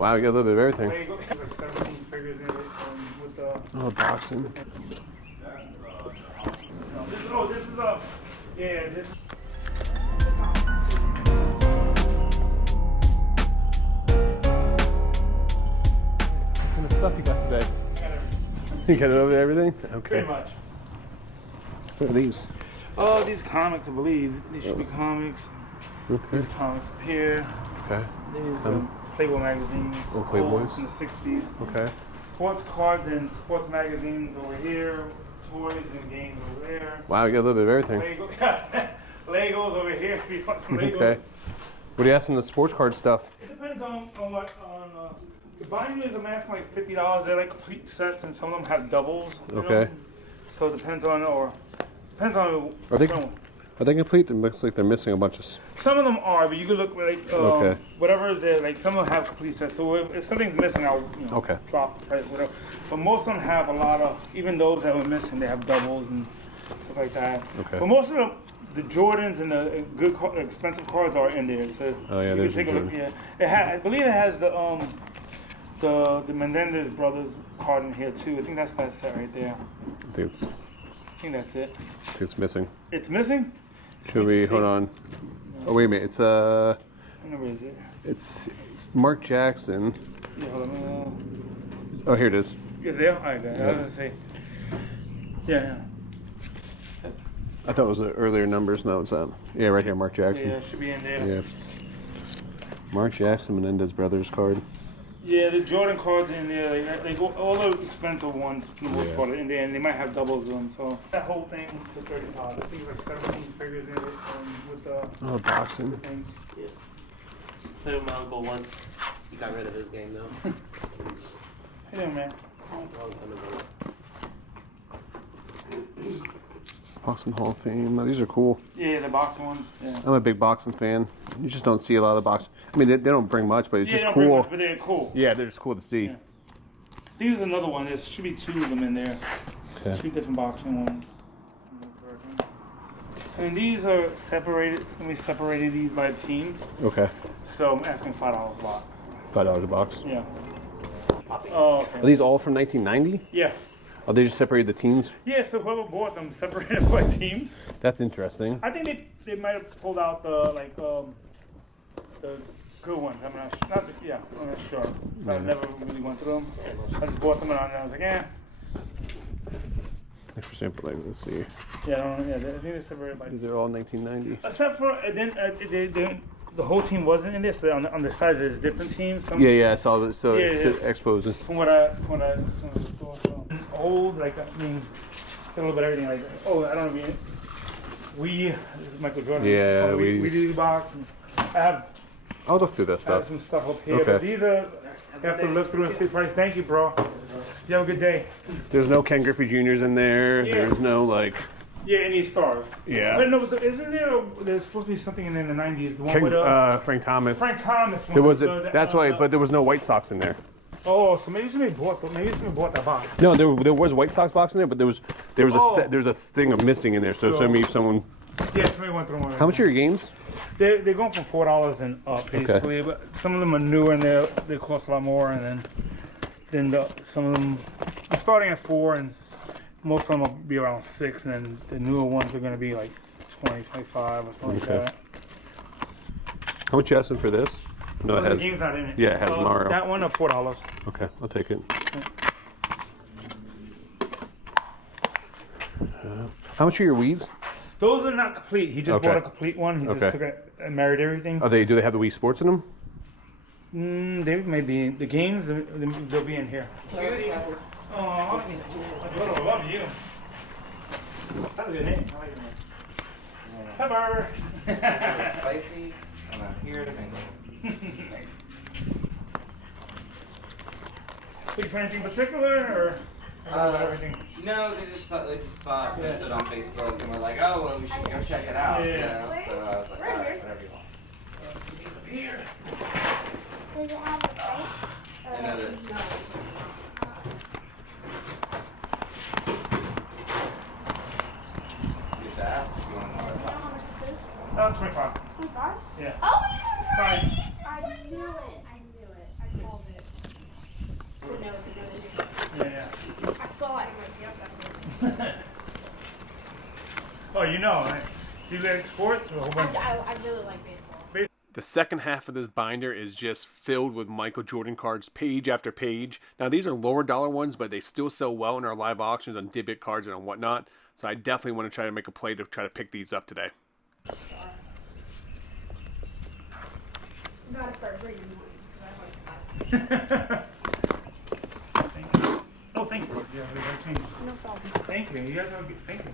Wow, you got a little bit of everything. There's like 17 figures in it with the. Oh, boxing. This is a. Yeah, this. What kind of stuff you got today? You got everything? Okay. Pretty much. What are these? Oh, these are comics, I believe. These should be comics. Okay. These are comics up here. Okay. These Playboy magazines. Oh, Playboys. In the 60s. Okay. Sports cards and sports magazines over here. Toys and games over there. Wow, you got a little bit of everything. Legos over here. If you want some Legos. Okay. What are you asking the sports card stuff? It depends on what. The binders I'm asking like $50. They're like complete sets, and some of them have doubles. Okay. Know? So it depends on Are they complete? It looks like they're missing a bunch of. Some of them are, but you can look like whatever is there. Like some of them have complete sets. So if something's missing, I'll drop the price, whatever. But most of them have a lot of. Even those that were missing, they have doubles and stuff like that. Okay. But most of the Jordans and the good expensive cards are in there. So you can take a look. Yeah, I believe it has the Menendez brothers card in here too. I think that's that set right there. I think that's it. I think it's missing. It's missing? Should we hold on? Oh wait a minute. It's what number is it? It's Mark Jackson. Yeah, hold on. Oh, here it is. Is there? All right, good. I was gonna say. Yeah. I thought it was the earlier numbers. No, it's yeah, right here, Mark Jackson. Yeah, it should be in there. Yeah. Mark Jackson, Menendez brothers card. Yeah, the Jordan cards in there, they go all the expensive ones for the most part in there, and they might have doubles in them. So that whole thing for $30. I think it's like 17 figures in it with the. Oh, boxing. Things. Yeah. Played with my uncle once. He got rid of his game though. Hey there, man. Long time ago. Boxing Hall of Fame. Oh, these are cool. Yeah, the boxing ones. Yeah. I'm a big boxing fan. You just don't see a lot of box. I mean, they don't bring much, but it's just they don't cool. bring much, but they're cool. Yeah, they're just cool to see. Yeah. There's another one. There should be 2 of them in there. Okay. 2 different boxing ones. And these are separated. We separated these by teams. Okay. So I'm asking $5 a box. $5 a box. Yeah. Oh, okay. Are these all from 1990? Yeah. Oh, they just separated the teams? Yeah, so whoever bought them separated by teams. That's interesting. I think they might have pulled out the the good ones. I'm not sure. So I never really went through them. I just bought them and I was like, Thanks for sampling. Let's see. Yeah, I think they separated by. These are all 1990. Except for the whole team wasn't in this. So on the sides there's different teams. Some Yeah, I saw this. So Yeah, it's exposing. From what I saw in the store. So. Old, like I mean, a little bit of everything. Like I don't know. This is Michael Jordan. Yeah, so we do the box. And I have. I'll look through that I have stuff. some stuff up here. Okay. But these are. You have to look through and see the price. Thank you, bro. You have a good day. There's no Ken Griffey Jr.'s in there. Yeah. There's no like. Yeah, any stars. Yeah. But no, isn't there? There's supposed to be something in the '90s. The one with Frank Thomas. Frank Thomas. There was that's why, but there was no White Sox in there. Oh, so maybe somebody bought that box. No, there was White Sox box in there, but there was a thing of missing in there. So maybe someone. Yeah, somebody went through one. How much are your games? They're going from $4 and up basically, Okay. but some of them are newer and they cost a lot more, and then some of them are starting at $4, and most of them will be around $6, and then the newer ones are going to be like $20, $25 or something like that. How much you asking for this? No, it The has. game's not in it. Yeah, it has Mario. That one at $4. Okay, I'll take it. How much are your Wii's? Those are not complete. He just bought a complete one. He just took it and married everything. Do they have the Wii Sports in them? They may be the games. They'll be in here. Oh, I love you. That's a good name. I like your name. Pepper. Spicy. I'm not here to make it. Thanks. Looking for anything particular, or everything? No, they just saw it posted on Facebook and were like, oh, well, we should go check it out. Yeah. You know? So I was like, all right, whatever you want. Here. Does it have a price? And then get that if you want to know Do you know what's how much this is? 25. 25? Yeah. Oh, Sorry. I knew it. I called it. Yeah. I saw it. I'm like, yep, that's it. Oh, you know, right? So you like sports or a whole bunch? I really like baseball. The second half of this binder is just filled with Michael Jordan cards, page after page. Now, these are lower dollar ones, but they still sell well in our live auctions on Dibit cards and on whatnot. So I definitely want to try to make a play to try to pick these up today. You gotta start bringing one. Thank you. Oh, thank you. Yeah, we gotta change. No problem. Thank you. You guys have a good. Thank you.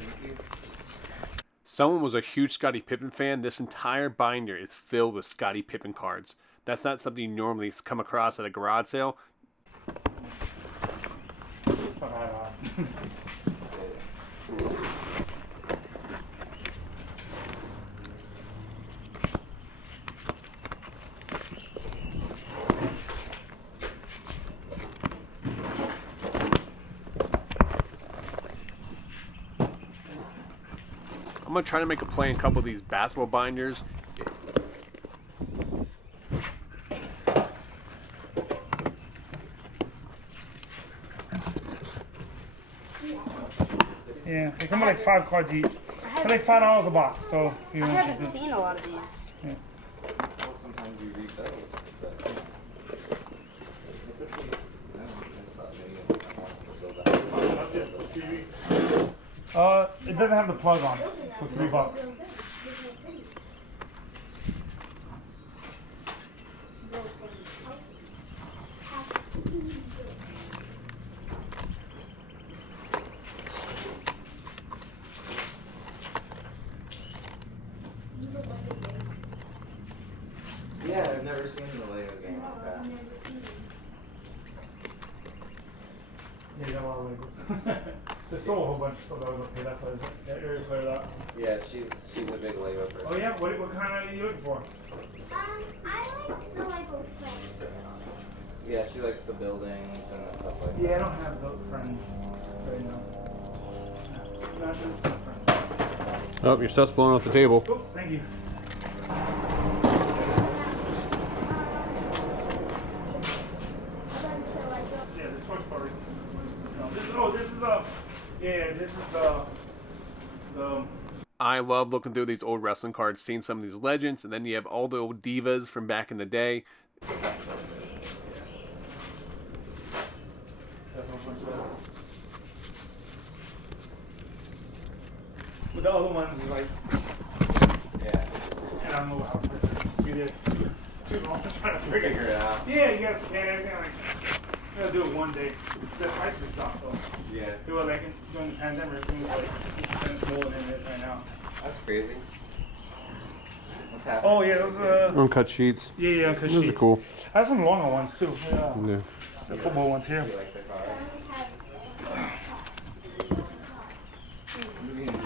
Thank you. Someone was a huge Scottie Pippen fan. This entire binder is filled with Scottie Pippen cards. That's not something you normally come across at a garage sale. It's not that hot. I'm going to try to make a play in a couple of these basketball binders. Yeah, they come with like 5 cards each. They're like $5 a box. So if you're I haven't interested. seen a lot of these. Yeah. Well, sometimes you read those. But it's a seat. I don't know, it's not me. It doesn't have the plug on, so $3. Yeah, I've never seen the Lego game like that. Yeah, you got a lot of Legos. There's still a whole bunch of stuff that was up here. That's why that area cleared out. Yeah, she's a big Lego person. Oh yeah, what kind are you looking for? I like the Lego friends. Yeah, she likes the buildings and stuff like that. Yeah, I don't have those friends right now. No, not friends. Oh, your stuff's blowing off the table. Oh, thank you. Yeah, the Toy Story. No, this is the I love looking through these old wrestling cards, seeing some of these legends, and then you have all the old divas from back in the day. But the other ones is like, Yeah, and I don't know how to do it. Too long trying to figure figure it out. Yeah, you gotta scan everything. Like, you gotta do it one day. The prices dropped though. Yeah, They were like during the pandemic, everything was like 50% more than it is right now. that's crazy. What's happening? Oh yeah, those Uncut sheets. yeah, cause Those are sheets. cool. I have some longer ones too. Yeah. Yeah. The football ones here. You like the car?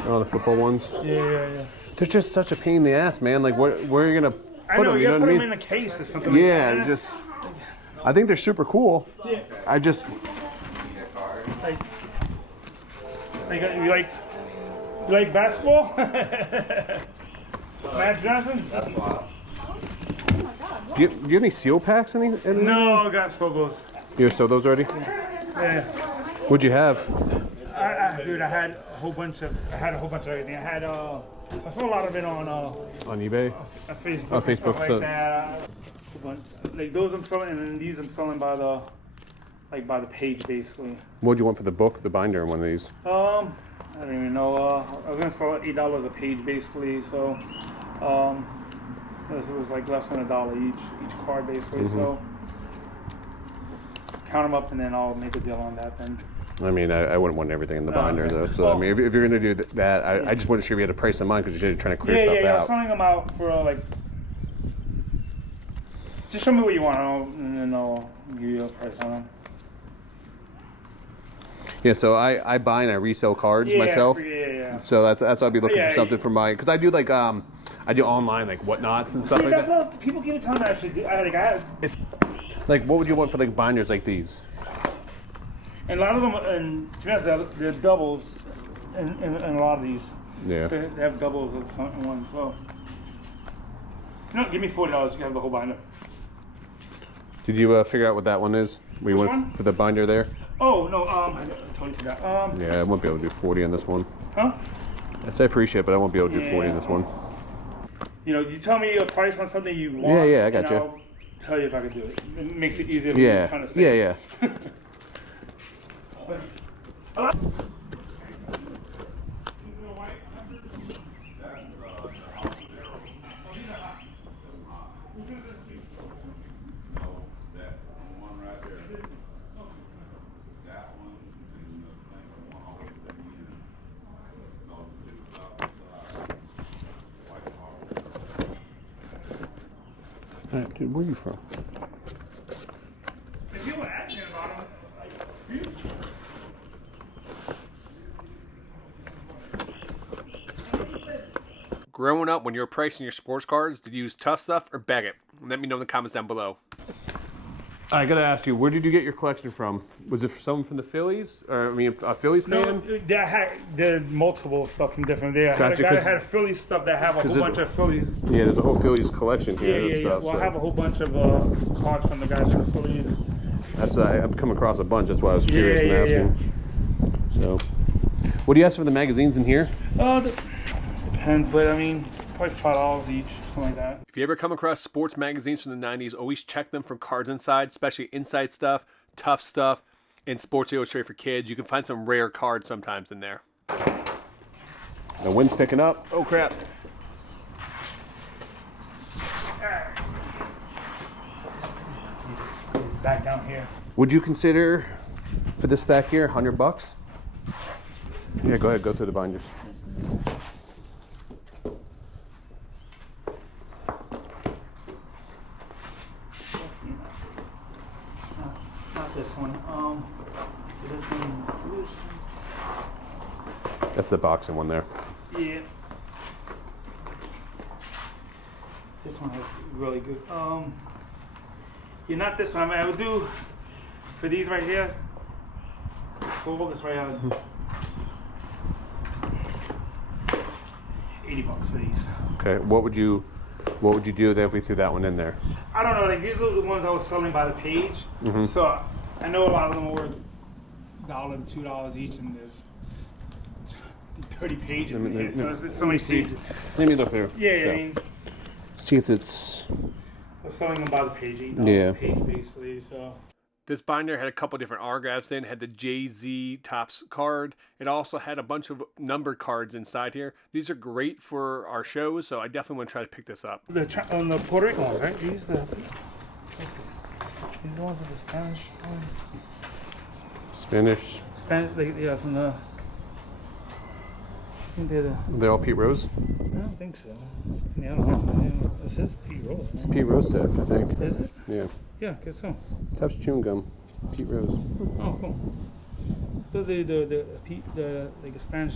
Oh, the football ones. Yeah. They're just such a pain in the ass, man. Like, where are you gonna put I know, them? you You know gotta what put I them mean? in a case or something Yeah, like that. just. I think they're super cool. Yeah. I just. You need a car? You like basketball? Matt Johnson? That's wild. Do you have any seal packs? Any? No, I got Slogos. You sold those already? Yeah. What'd you have? Dude, I had a whole bunch of everything. I had I saw a lot of it on On eBay? Facebook. Oh, and Facebook, stuff like so- that. A bunch, like those I'm selling, and then these I'm selling by the page basically. What'd you want for the book, the binder, on one of these? I don't even know. I was gonna sell it $8 a page basically, so it was like less than $1 each card basically. So count them up, and then I'll make a deal on that then. I mean, I wouldn't want everything in the binder, okay. though. So, I mean, if you're going to do that, I just wasn't sure if you had a price in mind because you're trying to clear stuff Yeah. I was out. selling them out for like. Just show me what you want, and then I'll give you a price on them. Yeah, so I buy and I resell cards myself. Yeah. So that's what I'd be looking Yeah, for something for my, because I do like I do online like whatnots and stuff See, like that's that. what people keep telling me I should do. Like, what would you want for like binders like these? And a lot of them, and to be honest, they're doubles in a lot of these. Yeah. So they have doubles of some one. So, give me $40. You can have the whole binder. Did you figure out what that one is? We Which went one? for the binder there. Oh no, I totally forgot. Yeah, I won't be able to do 40 on this one. Huh? Yes, I appreciate it, but I won't be able to do 40 on this one. You know, you tell me a price on something you want. Yeah, I got and you. I'll tell you if I can do it. It makes it easier than Yeah, trying to say. yeah. Alright, dude, where are you from? If you were asking about them, Growing up, when you were pricing your sports cards, did you use Tough Stuff or Baggett? Let me know in the comments down below. I gotta ask you, where did you get your collection from? Was it someone from the Phillies? Or, I mean, a Phillies fan? no, there multiple stuff from different. There, Gotcha, I had a guy that 'cause- had Philly stuff that have a whole bunch of Phillies. Yeah, there's a whole Phillies collection here. Yeah. and stuff, Well, so. I have a whole bunch of cards from the guys from the Phillies. That's I've come across a bunch. That's why I was curious Yeah, and asking. So, what do you ask for the magazines in here? Depends, but I mean, probably $5 each, something like that. If you ever come across sports magazines from the 90s, always check them for cards inside, especially inside stuff, Tough Stuff, and Sports Illustrated for kids. You can find some rare cards sometimes in there. The wind's picking up. Oh crap! He's back down here. Would you consider for this stack here $100? Yeah, go ahead. Go through the binders. Not this one. This one That's the boxing one there. is. Yeah. This one is really good. Yeah, not this one. I mean, I would do for these right here. For all this right here. $80 for these. Okay. What would you do then if we threw that one in there? I don't know. Like these are the ones I was selling by the page. So I know a lot of them were $1 to $2 each, and there's 30 pages in here. So it's so many pages. Let me look here. Yeah, So, I mean, see if it's. I was selling them by the page, $8 Yeah. a page basically. So This binder had a couple different autographs in. It had the Jay-Z Topps card. It also had a bunch of numbered cards inside here. These are great for our shows, so I definitely want to try to pick this up. on the Puerto Rican ones, right? These are the ones with the Spanish. Spanish. Spanish, yeah, from the. I think they're the. They're all Pete Rose. I don't think so. Yeah, I don't know. It says Pete Rose. It's Pete Rose set, I think. Is it? Yeah. Yeah, I guess so. Topps chewing gum. Pete Rose. Oh, cool. So like a Spanish.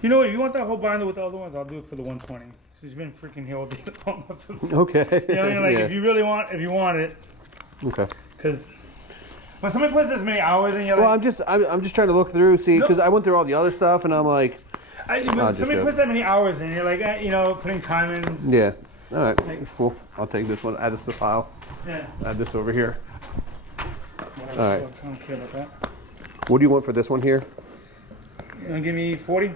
You know what? If you want that whole binder with the other ones, I'll do it for the 120. She's been freaking here all day long. Okay. You know what I mean? Like Yeah. if you want it, Okay. because when somebody puts this many hours in, you're Well, like, I'm just trying to look through, see, because I went through all the other stuff, and I'm like, when just somebody go. puts that many hours in, you're like, putting time in. yeah. All right. That's cool. I'll take this one. Add this to the file. Yeah. Add this over here. Whatever, All right. I don't care about that. What do you want for this one here? You gonna give me 40?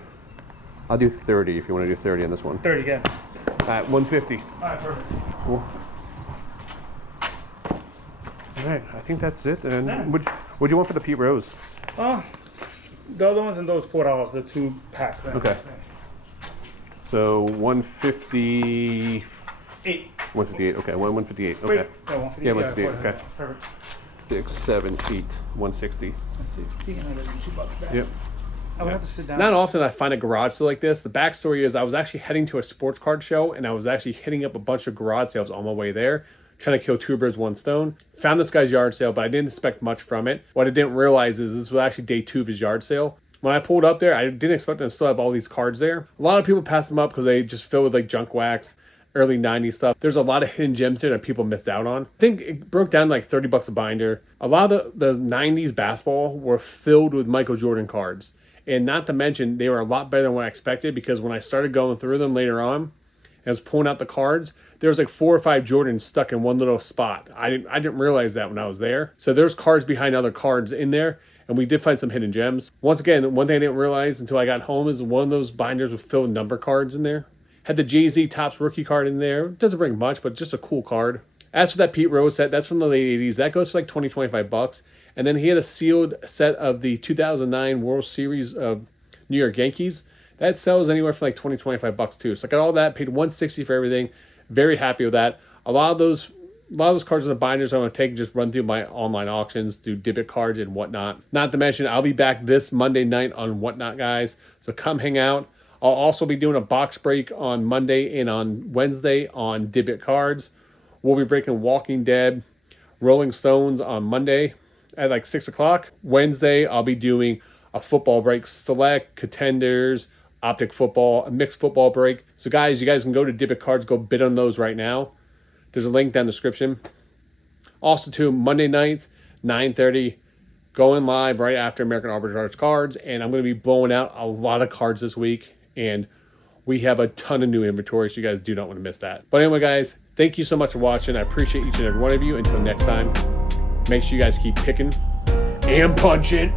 I'll do 30 if you want to do 30 on this one. 30, yeah. All right, 150. All right, perfect. Cool. All right, I think that's it. And Yeah. what'd you want for the Pete Rose? The other ones and those $4, the 2-pack. Right? Okay. So 150. 8. 158. Okay, 158. Okay. Wait, yeah, 150. Yeah, 158, okay. Perfect. 6, 7, 8, 160. 60, and I got $2 back. Yep. I would have to sit down. Not often I find a garage sale like this. The backstory is I was actually heading to a sports card show, and I was actually hitting up a bunch of garage sales on my way there, trying to kill two birds, one stone. Found this guy's yard sale, but I didn't expect much from it. What I didn't realize is this was actually day 2 of his yard sale. When I pulled up there, I didn't expect them to still have all these cards there. A lot of people pass them up because they just fill with like junk wax, early 90s stuff. There's a lot of hidden gems there that people missed out on. I think it broke down like $30 a binder. A lot of the 90s basketball were filled with Michael Jordan cards. And not to mention, they were a lot better than what I expected, because when I started going through them later on, and I was pulling out the cards, there was like 4 or 5 Jordans stuck in one little spot. I didn't realize that when I was there. So there's cards behind other cards in there, and we did find some hidden gems. Once again, one thing I didn't realize until I got home is one of those binders was filled with number cards in there. Had the Jay-Z Topps rookie card in there. Doesn't bring much, but just a cool card. As for that Pete Rose set, that's from the late 80s. That goes for like 20, 25 bucks. And then he had a sealed set of the 2009 World Series of New York Yankees. That sells anywhere for like 20, 25 bucks too. So I got all that, paid $160 for everything. Very happy with that. A lot of those cards in the binders I'm going to take and just run through my online auctions, do debit cards and whatnot. Not to mention, I'll be back this Monday night on Whatnot, guys. So come hang out. I'll also be doing a box break on Monday and on Wednesday on debit cards. We'll be breaking Walking Dead, Rolling Stones on Monday at like 6 o'clock. Wednesday, I'll be doing a football break, select, contenders, optic football, a mixed football break. So guys, you guys can go to debit cards, go bid on those right now. There's a link down in the description. Also too, Monday nights, 9:30, going live right after American Arbitrage Cards. And I'm going to be blowing out a lot of cards this week. And we have a ton of new inventory, so you guys do not want to miss that. But anyway, guys, thank you so much for watching. I appreciate each and every one of you. Until next time, make sure you guys keep picking and punching.